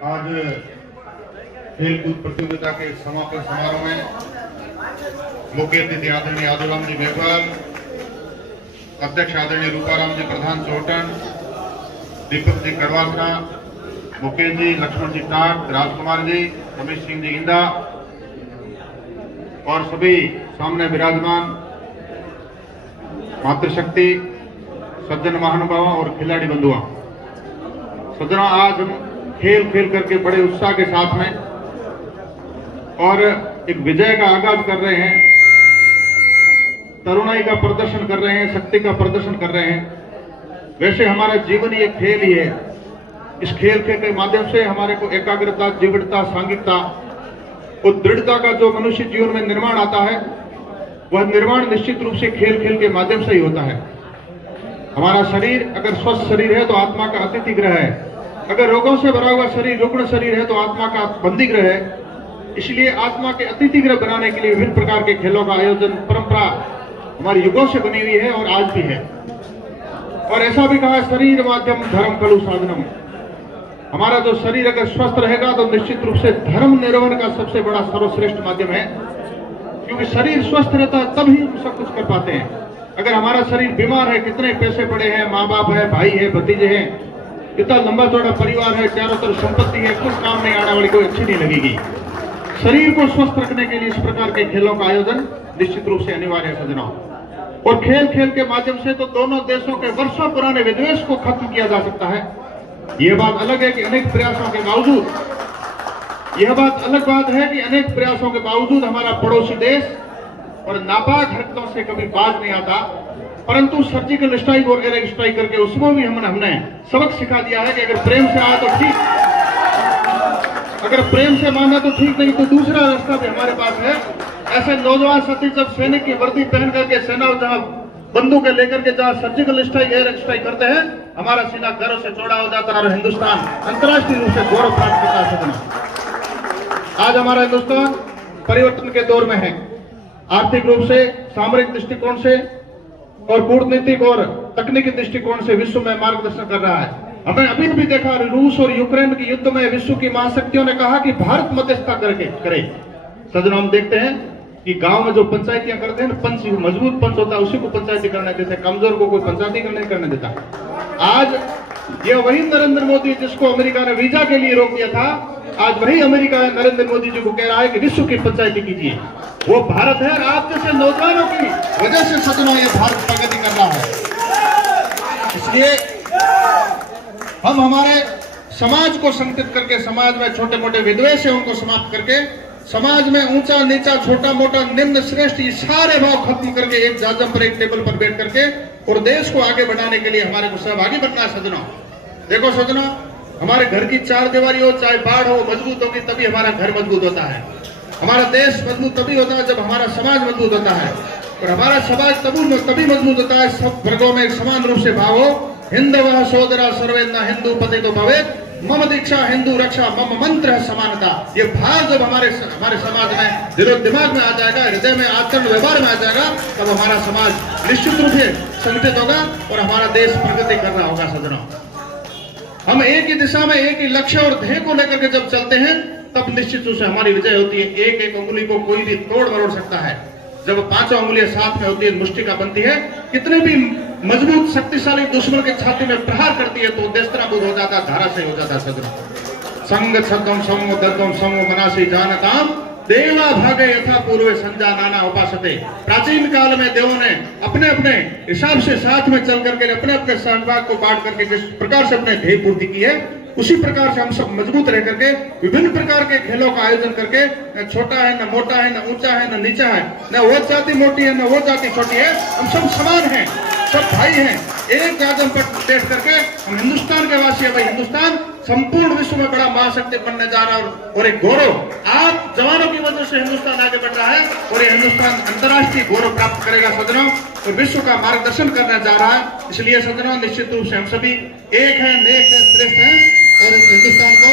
आज खेलकूद प्रतियोगिता के समापन समारोह में मुख्य अतिथि आदरणीय आदिलाम जी मेघवाल, अध्यक्ष आदरणीय रूपाराम जी प्रधान चौटन, दीपक जी कड़वासना, मुकेश जी, लक्ष्मण जी टाट, राजकुमार जी, रमेश सिंह जी इंदा और सभी सामने विराजमान मातृशक्ति, सज्जन महानुभाव और खिलाड़ी बंधुआ सज्जनों, आज हम खेल करके बड़े उत्साह के साथ में और एक विजय का आगाज कर रहे हैं, तरुणाई का प्रदर्शन कर रहे हैं, शक्ति का प्रदर्शन कर रहे हैं। वैसे हमारा जीवन ही एक खेल ही है। इस खेल के माध्यम से हमारे को एकाग्रता, जीवटता, सांघिकता और दृढ़ता का जो मनुष्य जीवन में निर्माण आता है, वह निर्माण निश्चित रूप से खेल के माध्यम से ही होता है। हमारा शरीर अगर स्वस्थ शरीर है तो आत्मा का अतिथि गृह है, अगर रोगों से भरा हुआ शरीर, रुग्ण शरीर है तो आत्मा का बंदी गृह है। इसलिए आत्मा के अतिथि गृह बनाने के लिए विभिन्न प्रकार के खेलों का आयोजन परंपरा हमारी युगों से बनी हुई है और आज भी है। और ऐसा भी कहा, शरीर माध्यम धर्म खलु साधनम। हमारा जो शरीर अगर स्वस्थ रहेगा तो निश्चित रूप से धर्म निर्वहन का सबसे बड़ा सर्वश्रेष्ठ माध्यम है, क्योंकि शरीर स्वस्थ रहता है तभी हम सब कुछ कर पाते हैं। अगर हमारा शरीर बीमार है, कितने पैसे पड़े हैं, माँ बाप है, भाई है, भतीजे हैं, कितना लंबा चौड़ा परिवार है, चारों तरफ संपत्ति है, कुछ काम नहीं आने वाली, कोई अच्छी नहीं लगेगी। शरीर को स्वस्थ रखने के लिए इस प्रकार के खेलों का आयोजन निश्चित रूप से अनिवार्य है सज्जनों। और खेल के माध्यम से तो दोनों देशों के वर्षों पुराने विद्वेष को खत्म किया जा सकता है। यह बात अलग है कि अनेक प्रयासों के बावजूद, यह बात अलग बात है कि अनेक प्रयासों के बावजूद हमारा पड़ोसी देश और नापाक हरकतों से कभी बाज नहीं आता, परंतु सर्जिकल स्ट्राइक और एयर स्ट्राइक करके उसमें भी हमने सबक सिखा दिया है कि अगर प्रेम से आया तो ठीक, अगर प्रेम से माना तो ठीक, नहीं तो दूसरा रास्ता भी हमारे पास है। ऐसे नौजवान साथी जब सैनिक की वर्दी पहन करके सेना जहां बंदूकें लेकर के जहां सर्जिकल स्ट्राइक, एयर स्ट्राइक करते हैं, हमारा सीना गर्व से चौड़ा हो जाता है और हिंदुस्तान अंतर्राष्ट्रीय रूप से गौरव प्राप्त करता है। आज हमारा हिंदुस्तान परिवर्तन के दौर में है। आर्थिक रूप से, सामरिक दृष्टिकोण से और कूटनीतिक और तकनीकी दृष्टिकोण से विश्व में मार्गदर्शन कर रहा है। हमने अभी भी देखा, रूस और यूक्रेन के युद्ध में विश्व की महाशक्तियों ने कहा कि भारत मध्यस्थता करे। सज्जनों, हम देखते हैं कि गांव में जो पंचायतियां करते हैं, पंच मजबूत पंच होता है उसी को पंचायती करने देते, कमजोर को कोई पंचायती नहीं करने देता। आज ये वही नरेंद्र मोदी जिसको अमेरिका ने वीजा के लिए रोक दिया था, आज वही अमेरिका नरेंद्र मोदी जी को कह रहा है कि विश्व की पंचायती कीजिए। वो भारत है, आप जैसे नौजवानों की वजह से सज्जनों ये भारत प्रगति कर रहा है। इसलिए हम हमारे समाज को संगठित करके, समाज में छोटे मोटे विद्वेष है उनको समाप्त करके, समाज में ऊंचा नीचा, छोटा मोटा, निम्न श्रेष्ठ, ये सारे भाव खत्म करके एक जाजम पर, एक टेबल पर बैठ करके और देश को आगे बढ़ाने के लिए हमारे को सहभागी बनना है सज्जनों। देखो सज्जनों, हमारे घर की चार दीवारी हो, चाहे बाढ़ हो, मजबूत होगी तभी हमारा घर मजबूत होता है। हमारा देश मजबूत तभी होता है जब हमारा समाज मजबूत होता है, और हमारा समाज तभी मजबूत होता है सब वर्गों में समान रूप से भाव हो। हिंदवः सोदरा सर्वेन्ना हिंदू पतितो भवेत्, मम दीक्षा हिंदू रक्षा मम मंत्र है समानता। ये भाव जब हमारे समाज में दिलो दिमाग में आ जाएगा, हृदय में, आचरण व्यवहार में आ जाएगा, तब हमारा समाज निश्चित रूप से संगठित होगा और हमारा देश प्रगति कर रहा होगा सज्जनों। हम एक ही दिशा में, एक ही लक्ष्य और ध्येय को लेकर के जब चलते हैं, तब निश्चित रूप से हमारी विजय होती है। एक एक अंगुली को कोई भी तोड़ मरोड़ सकता है। जब पांचों अंगुलियां साथ में होती है, मुष्टिका बनती है, कितने भी मजबूत शक्तिशाली दुश्मन के छाती में प्रहार करती है तो देशत्राबूद हो जाता, धाराशायी हो जाता सज्जनों। संग छद्म समो दर्दम समो मनासी जानताम देवा भागे यथा पूर्वे संजानाना उपासते। प्राचीन काल में देवों ने अपने अपने हिसाब से साथ में चल करके अपने अपने संभाग को बांट करके जिस प्रकार से अपने ध्येय पूर्ति की है, उसी प्रकार से हम सब मजबूत रह करके विभिन्न प्रकार के खेलों का आयोजन करके, न छोटा है, न मोटा है, न ऊंचा है, न नीचा है, न वो जाति मोटी है, न वो जाति छोटी है, हम सब समान हैं, सब भाई हैं। एक जाजम पर बैठ करके हम हिंदुस्तान के वासी है। भाई, हिंदुस्तान संपूर्ण विश्व में बड़ा महाशक्ति बनने जा रहा है और एक गौरव आप जवानों की वजह से हिंदुस्तान आगे बढ़ रहा है और ये हिंदुस्तान अंतर्राष्ट्रीय गौरव प्राप्त करेगा सज्जनों, और विश्व का मार्गदर्शन करने जा रहा है। इसलिए सज्जनों, निश्चित रूप से हम सभी एक है, नेक है, श्रेष्ठ है और इस हिंदुस्तान को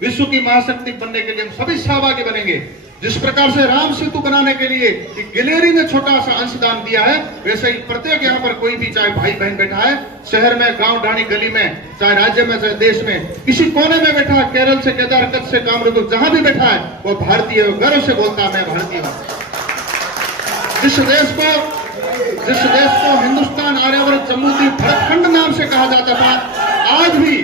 विश्व की महाशक्ति बनने के लिए हम सभी सहभागी बनेंगे। जिस प्रकार से राम सेतु बनाने के लिए गिलेरी ने छोटा सा अंशदान दिया है, वैसे ही प्रत्येक यहाँ पर कोई भी चाहे भाई बहन बैठा है, शहर में, गांव ढाणी गली में, चाहे राज्य में, चाहे देश में, किसी कोने में बैठा है, केरल से केदार, कच्छ से कामरूप, जहां भी बैठा है वो भारतीय है, गर्व से बोलता है मैं भारतीय हूं। जिस देश को हिंदुस्तान, आर्यावर्त, जम्मूद्वीप, भरतखंड नाम से कहा जाता था, आज भी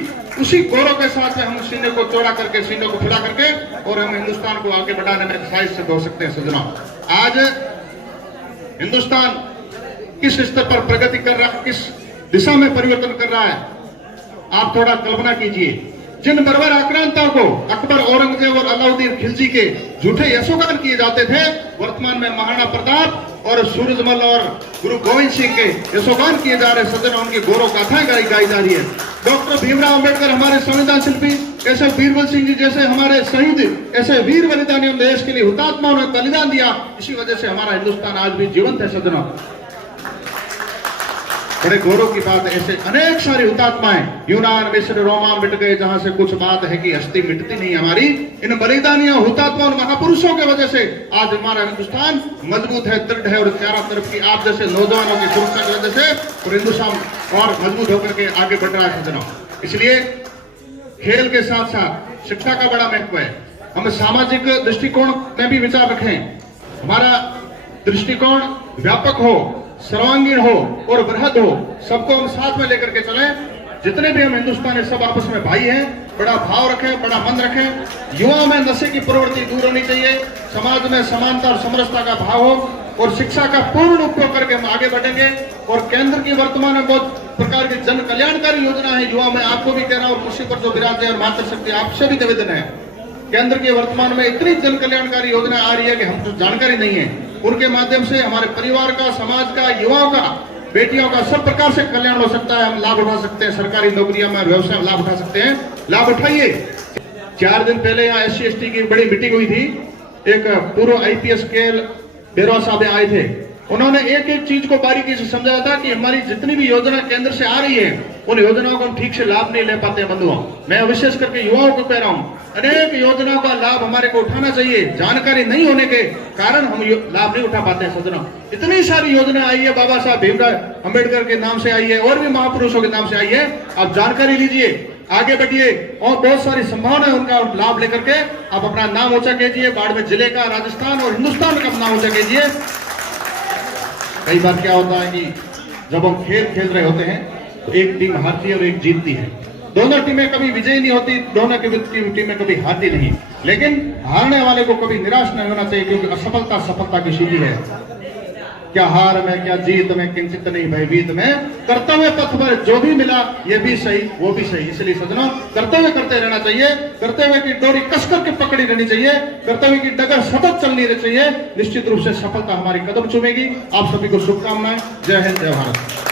उसी गौरव के साथ में हम सीने को चौड़ा करके, सीने को फुला करके और हम हिंदुस्तान को आगे बढ़ाने में साइज से हो सकते हैं। सज्जनों, आज हिंदुस्तान किस स्तर पर प्रगति कर रहा है, किस दिशा में परिवर्तन कर रहा है, आप थोड़ा कल्पना कीजिए। जिन बर्बर आक्रांताओं को अकबर, औरंगजेब और अलाउद्दीन खिलजी के झूठे यशोगान किए जाते थे, वर्तमान में महाराणा प्रताप और सूरजमल और गुरु गोविंद सिंह के यशोगान किए जा रहे। सज्जनों, उनकी गौरव गाथाएं गाई जा रही है। डॉक्टर भीमराव अंबेडकर हमारे संविधान शिल्पी, ऐसे बीरबल सिंह जी जैसे हमारे शहीद, ऐसे वीर बलिदानियों, देश के लिए हुतात्माओं ने बलिदान दिया, इसी वजह से हमारा हिंदुस्तान आज भी जीवंत है। सज्जनों, बड़े गौरव की बात है, ऐसे अनेक सारे हुतात्माएं यूनान, मिस्र, रोमा मिट गए, जहां से कुछ बात है कि हस्ती मिटती नहीं हमारी। इन बलिदानियों, हुतात्माओं, महापुरुषों की वजह से आज हमारा हिंदुस्तान मजबूत है, दृढ़ है और चारों तरफ की आप जैसे नौजवानों की सुरक्षा की वजह से और हिंदुस्तान और मजबूत होकर के आगे बढ़ रहा है। सज्जनों, इसलिए खेल के साथ साथ शिक्षा का बड़ा महत्व है। हम सामाजिक दृष्टिकोण में भी विचार रखें, हमारा दृष्टिकोण व्यापक हो, सर्वांगीण हो और बृहद हो, सबको हम साथ में लेकर के चलें। जितने भी हम हिंदुस्तानी सब आपस में भाई हैं, बड़ा भाव रखें, बड़ा मन रखें। युवाओं में नशे की प्रवृत्ति दूर होनी चाहिए, समाज में समानता और समरसता का भाव हो और शिक्षा का पूर्ण उपयोग करके हम आगे बढ़ेंगे। और केंद्र की वर्तमान में बहुत प्रकार की जन कल्याणकारी योजना है, युवा मैं आपको भी कह रहा हूँ, कुर्सी पर जो विराजे और मातृशक्ति आपसे भी निवेदन है, केंद्र के वर्तमान में इतनी जन कल्याणकारी योजना आ रही है कि हमको जानकारी नहीं है। उनके माध्यम से हमारे परिवार का, समाज का, युवाओं का, बेटियों का सब प्रकार से कल्याण हो सकता है। हम लाभ उठा सकते हैं, सरकारी नौकरियों में, व्यवसाय में लाभ उठा सकते हैं, लाभ उठाइए। 4 दिन पहले यहाँ SC/ST की बड़ी मीटिंग हुई थी। एक पूर्व IPS के बेरवा साहब आए थे, उन्होंने एक एक चीज को बारीकी से समझाया था कि हमारी जितनी भी योजना केंद्र से आ रही है, उन योजनाओं को हम ठीक से लाभ नहीं ले पाते हैं। बंधुओं, मैं विशेष करके युवाओं को कह रहा हूँ, अनेक योजनाओं का लाभ हमारे को उठाना चाहिए। जानकारी नहीं होने के कारण हम लाभ नहीं उठा पाते हैं। सज्जनों, इतनी सारी योजना आई है, बाबा साहब भीमराव अंबेडकर के नाम से आई है और भी महापुरुषों के नाम से आई है। आप जानकारी लीजिए, आगे बढ़िए और बहुत सारी संभावना है उनका लाभ लेकर के आप अपना नाम ऊंचा कीजिए। बाड़मेर जिले का, राजस्थान और हिंदुस्तान का नाम ऊंचा कीजिए। कई बार क्या होता है कि जब हम खेल खेल रहे होते हैं तो एक टीम हारती है और एक जीतती है, दोनों टीमें कभी विजयी नहीं होती, दोनों की टीमें कभी हारती नहीं। लेकिन हारने वाले को कभी निराश नहीं होना चाहिए, क्योंकि असफलता सफलता की सीढ़ी है। क्या हार में, क्या जीत में, किंचित नहीं भयभीत में, कर्तव्य पथ पर जो भी मिला ये भी सही वो भी सही। इसलिए सज्जनों, कर्तव्य करते रहना चाहिए, कर्तव्य की डोरी कसकर के पकड़ी रहनी चाहिए, कर्तव्य की डगर सतत चलनी चाहिए। निश्चित रूप से सफलता हमारी कदम चूमेगी। आप सभी को शुभकामनाएं। जय हिंद, जय भारत।